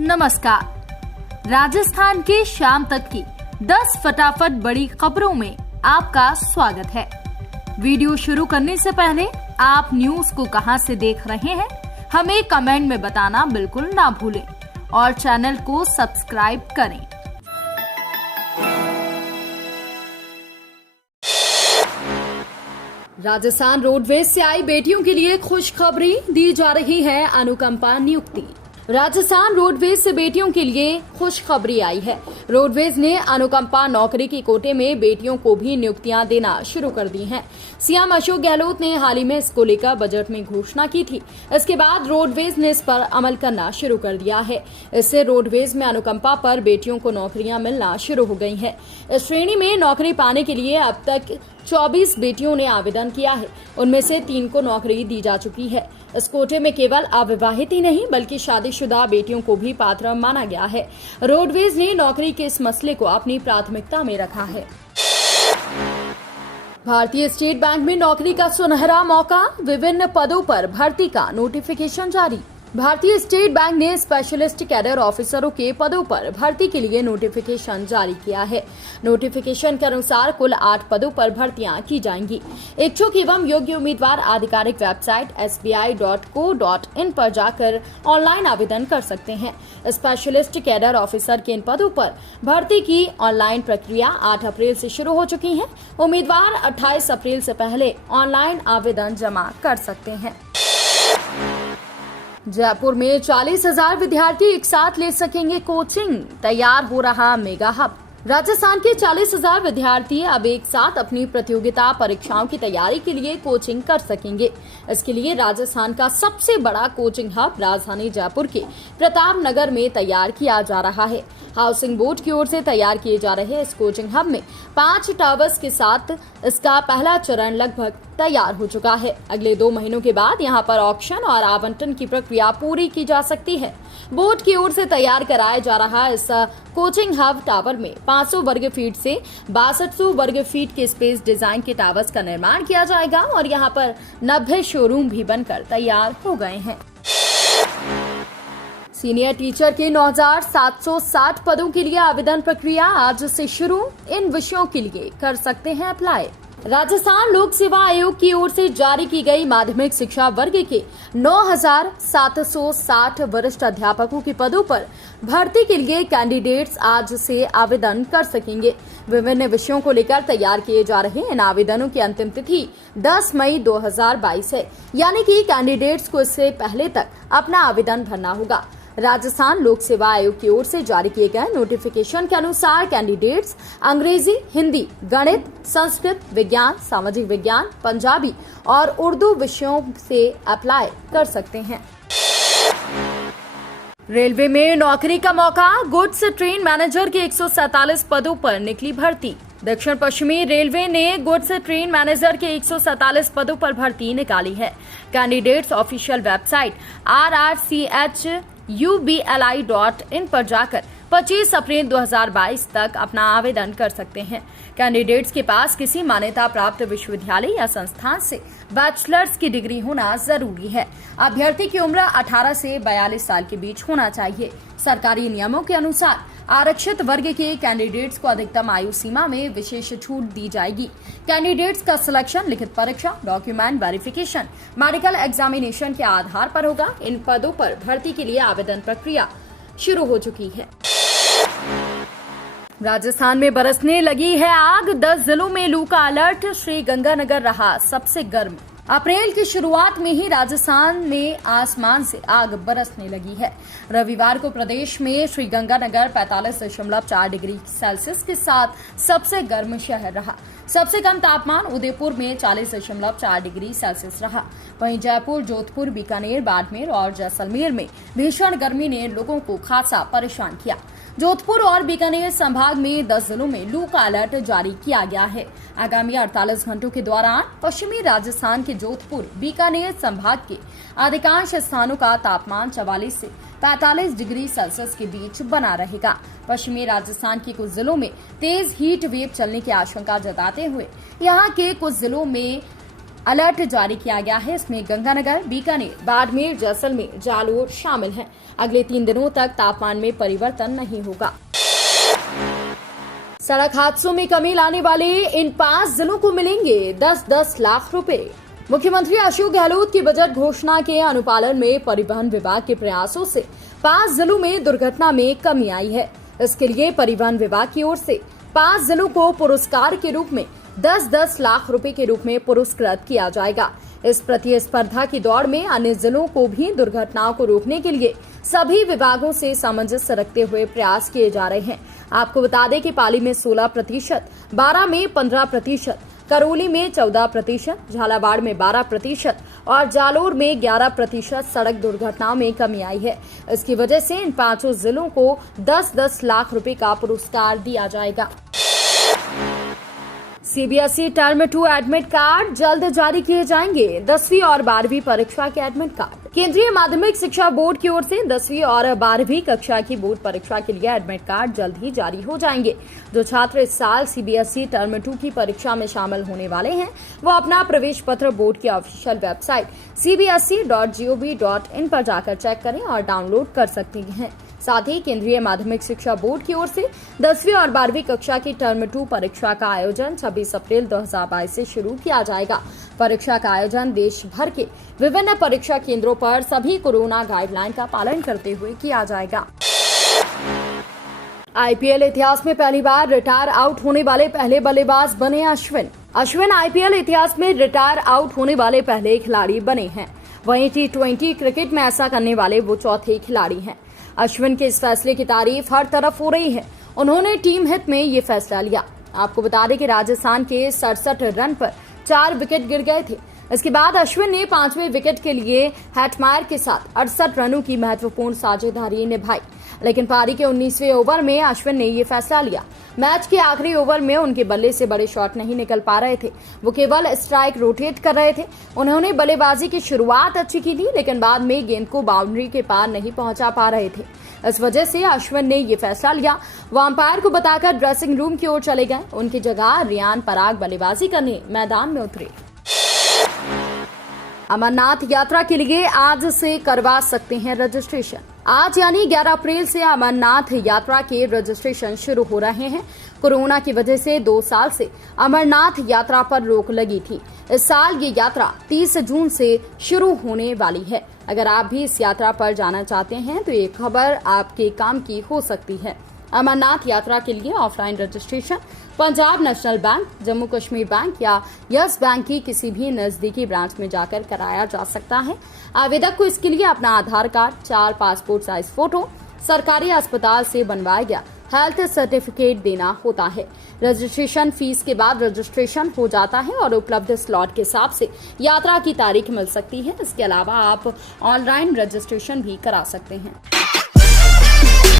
नमस्कार। राजस्थान के शाम तक की 10 फटाफट बड़ी खबरों में आपका स्वागत है। वीडियो शुरू करने से पहले आप न्यूज को कहां से देख रहे हैं हमें कमेंट में बताना बिल्कुल ना भूलें और चैनल को सब्सक्राइब करें। राजस्थान रोडवेज से आई बेटियों के लिए खुशखबरी, दी जा रही है अनुकंपा नियुक्ति। राजस्थान रोडवेज से बेटियों के लिए खुशखबरी आई है। रोडवेज ने अनुकंपा नौकरी की कोटे में बेटियों को भी नियुक्तियां देना शुरू कर दी हैं। सीएम अशोक गहलोत ने हाल ही में इसको लेकर बजट में घोषणा की थी। इसके बाद रोडवेज ने इस पर अमल करना शुरू कर दिया है। इससे रोडवेज में अनुकंपा पर बेटियों को नौकरियां मिलना शुरू हो गई हैं। इस श्रेणी में नौकरी पाने के लिए अब तक 24 बेटियों ने आवेदन किया है। उनमें से 3 को नौकरी दी जा चुकी है। इस कोटे में केवल अविवाहित ही नहीं बल्कि शादीशुदा बेटियों को भी पात्र माना गया है। रोडवेज ने नौकरी के इस मसले को अपनी प्राथमिकता में रखा है। भारतीय स्टेट बैंक में नौकरी का सुनहरा मौका, विभिन्न पदों पर भर्ती का नोटिफिकेशन जारी। भारतीय स्टेट बैंक ने स्पेशलिस्ट कैडर ऑफिसरों के पदों पर भर्ती के लिए नोटिफिकेशन जारी किया है। नोटिफिकेशन के अनुसार कुल 8 पदों पर भर्तियां की जाएंगी। इच्छुक एवं योग्य उम्मीदवार आधिकारिक वेबसाइट sbi.co.in पर जाकर ऑनलाइन आवेदन कर सकते हैं। स्पेशलिस्ट कैडर ऑफिसर के इन पदों पर भर्ती की ऑनलाइन प्रक्रिया 8 अप्रैल से शुरू हो चुकी है। उम्मीदवार 28 अप्रैल से पहले ऑनलाइन आवेदन जमा कर सकते हैं। जयपुर में 40,000 विद्यार्थी एक साथ ले सकेंगे कोचिंग, तैयार हो रहा मेगा हब। राजस्थान के 40,000 विद्यार्थी अब एक साथ अपनी प्रतियोगिता परीक्षाओं की तैयारी के लिए कोचिंग कर सकेंगे। इसके लिए राजस्थान का सबसे बड़ा कोचिंग हब राजधानी जयपुर के प्रताप नगर में तैयार किया जा रहा है। हाउसिंग बोर्ड की ओर से तैयार किए जा रहे इस कोचिंग हब में 5 टावर्स के साथ इसका पहला चरण लगभग तैयार हो चुका है। अगले 2 महीनों के बाद यहां पर ऑक्शन और आवंटन की प्रक्रिया पूरी की जा सकती है। बोर्ड की ओर से तैयार कराया जा रहा इस कोचिंग हब टावर में 500 वर्ग फीट से 6200 वर्ग फीट के स्पेस डिजाइन के टावर्स का निर्माण किया जाएगा और यहां पर 90 शोरूम भी बनकर तैयार हो गए हैं। सीनियर टीचर के 9,760 पदों के लिए आवेदन प्रक्रिया आज से शुरू। इन विषयों के लिए कर सकते हैं अप्लाई। राजस्थान लोक सेवा आयोग की ओर से जारी की गई माध्यमिक शिक्षा वर्ग के 9,760 वरिष्ठ अध्यापकों के पदों पर भर्ती के लिए कैंडिडेट्स आज से आवेदन कर सकेंगे। विभिन्न विषयों को लेकर तैयार किए जा रहे इन आवेदनों की अंतिम तिथि 10 मई 2022 है, यानी कि कैंडिडेट्स को इससे पहले तक अपना आवेदन भरना होगा। राजस्थान लोक सेवा आयोग की ओर से जारी किए गए नोटिफिकेशन के अनुसार कैंडिडेट्स अंग्रेजी, हिंदी, गणित, संस्कृत, विज्ञान, सामाजिक विज्ञान, पंजाबी और उर्दू विषयों से अप्लाई कर सकते हैं। रेलवे में नौकरी का मौका, गुड्स ट्रेन मैनेजर के 147 पदों पर निकली भर्ती। दक्षिण पश्चिमी रेलवे ने गुड्स ट्रेन मैनेजर के 147 पदों पर भर्ती निकाली है। कैंडिडेट्स ऑफिशियल वेबसाइट rrchubli.in पर जाकर 25 अप्रैल 2022 तक अपना आवेदन कर सकते हैं। कैंडिडेट्स के पास किसी मान्यता प्राप्त विश्वविद्यालय या संस्थान से बैचलर्स की डिग्री होना जरूरी है। अभ्यर्थी की उम्र 18 से 42 साल के बीच होना चाहिए। सरकारी नियमों के अनुसार आरक्षित वर्ग के कैंडिडेट्स को अधिकतम आयु सीमा में विशेष छूट दी जाएगी। कैंडिडेट्स का सिलेक्शन लिखित परीक्षा, डॉक्यूमेंट वेरिफिकेशन, मेडिकल एग्जामिनेशन के आधार पर होगा। इन पदों पर भर्ती के लिए आवेदन प्रक्रिया शुरू हो चुकी है। राजस्थान में बरसने लगी है आग, 10 जिलों में लू का अलर्ट। श्रीगंगानगर रहा सबसे गर्म। अप्रैल की शुरुआत में ही राजस्थान में आसमान से आग बरसने लगी है। रविवार को प्रदेश में श्रीगंगानगर 45.4 डिग्री सेल्सियस के साथ सबसे गर्म शहर रहा। सबसे कम तापमान उदयपुर में 40.4 डिग्री सेल्सियस रहा। वहीं जयपुर, जोधपुर, बीकानेर, बाड़मेर और जैसलमेर में भीषण गर्मी ने लोगों को खासा परेशान किया। जोधपुर और बीकानेर संभाग में 10 जिलों में लू का अलर्ट जारी किया गया है। आगामी 48 घंटों के दौरान पश्चिमी राजस्थान के जोधपुर, बीकानेर संभाग के अधिकांश स्थानों का तापमान 44 से 45 डिग्री सेल्सियस के बीच बना रहेगा। पश्चिमी राजस्थान के कुछ जिलों में तेज हीट वेव चलने की आशंका जताते हुए यहाँ के कुछ जिलों में अलर्ट जारी किया गया है। इसमें गंगानगर, बीकानेर, बाड़मेर, जैसलमेर, जालोर शामिल हैं। अगले 3 दिनों तक तापमान में परिवर्तन नहीं होगा। सड़क हादसों में कमी लाने वाले इन 5 जिलों को मिलेंगे 10-10 लाख रुपए। मुख्यमंत्री अशोक गहलोत की बजट घोषणा के अनुपालन में परिवहन विभाग के प्रयासों से 5 जिलों में दुर्घटना में कमी आई है। इसके लिए परिवहन विभाग की ओर से 5 जिलों को पुरस्कार के रूप में 10-10 लाख रुपए के रूप में पुरस्कृत किया जाएगा। इस प्रतिस्पर्धा की दौड़ में अन्य जिलों को भी दुर्घटनाओं को रोकने के लिए सभी विभागों से सामंजस्य रखते हुए प्रयास किए जा रहे हैं। आपको बता दें कि पाली में 16%, बारा में 15%, करौली में 14%, झालावाड़ में 12% और जालोर में 11% सड़क दुर्घटनाओं में कमी आई है। इसकी वजह से इन 5 जिलों को 10-10 लाख रुपए का पुरस्कार दिया जाएगा। सीबीएसई टर्म 2 एडमिट कार्ड जल्द जारी किए जाएंगे। 10वीं और 12वीं परीक्षा के एडमिट कार्ड केंद्रीय माध्यमिक शिक्षा बोर्ड की ओर से 10वीं और 12वीं कक्षा की बोर्ड परीक्षा के लिए एडमिट कार्ड जल्द ही जारी हो जाएंगे। जो छात्र इस साल सीबीएसई टर्म 2 की परीक्षा में शामिल होने वाले हैं, वो अपना प्रवेश पत्र बोर्ड की ऑफिशियल वेबसाइट cbse.gov.in पर जाकर चेक करें और डाउनलोड कर सकते हैं। साथ ही केंद्रीय माध्यमिक शिक्षा बोर्ड की ओर से 10वीं और 12वीं कक्षा की टर्म 2 परीक्षा का आयोजन 26 अप्रैल 2022 से शुरू किया जाएगा। परीक्षा का आयोजन देश भर के विभिन्न परीक्षा केंद्रों पर सभी कोरोना गाइडलाइन का पालन करते हुए किया जाएगा। आईपीएल इतिहास में पहली बार रिटायर आउट होने वाले पहले बल्लेबाज बने अश्विन आईपीएल इतिहास में रिटायर आउट होने वाले पहले खिलाड़ी बने हैं। वहीं T20 क्रिकेट में ऐसा करने वाले वो चौथे खिलाड़ी हैं। अश्विन के इस फैसले की तारीफ हर तरफ हो रही है। उन्होंने टीम हित में ये फैसला लिया। आपको बता दें कि राजस्थान के 67 रन पर 4 विकेट गिर गए थे। इसके बाद अश्विन ने 5वें विकेट के लिए हैटमायर के साथ 68 रनों की महत्वपूर्ण साझेदारी निभाई। लेकिन पारी के 19वें ओवर में अश्विन ने ये फैसला लिया। मैच के आखिरी ओवर में उनके बल्ले से बड़े शॉट नहीं निकल पा रहे थे। वो केवल स्ट्राइक रोटेट कर रहे थे। उन्होंने बल्लेबाजी की शुरुआत अच्छी की थी, लेकिन बाद में गेंद को बाउंड्री के पार नहीं पहुंचा पा रहे थे। इस वजह से अश्विन ने ये फैसला लिया। वो अंपायर को बताकर ड्रेसिंग रूम की ओर चले गए। उनकी जगह रियान पराग बल्लेबाजी करने मैदान में उतरे। अमरनाथ यात्रा के लिए आज से करवा सकते हैं रजिस्ट्रेशन। आज यानी 11 अप्रैल से अमरनाथ यात्रा के रजिस्ट्रेशन शुरू हो रहे हैं। कोरोना की वजह से 2 साल से अमरनाथ यात्रा पर रोक लगी थी। इस साल ये यात्रा 30 जून से शुरू होने वाली है। अगर आप भी इस यात्रा पर जाना चाहते हैं तो ये खबर आपके काम की हो सकती है। अमरनाथ यात्रा के लिए offline registration Punjab national bank, Jammu Kashmir bank या यस बैंक की किसी भी नजदीकी ब्रांच में जाकर कराया जा सकता है। आवेदक को इसके लिए अपना आधार कार्ड, 4 पासपोर्ट साइज फोटो, सरकारी अस्पताल से बनवाया गया हेल्थ सर्टिफिकेट देना होता है। रजिस्ट्रेशन फीस के बाद रजिस्ट्रेशन हो जाता है और उपलब्ध स्लॉट के हिसाब से यात्रा की तारीख मिल सकती है। इसके अलावा आप ऑनलाइन रजिस्ट्रेशन भी करा सकते हैं।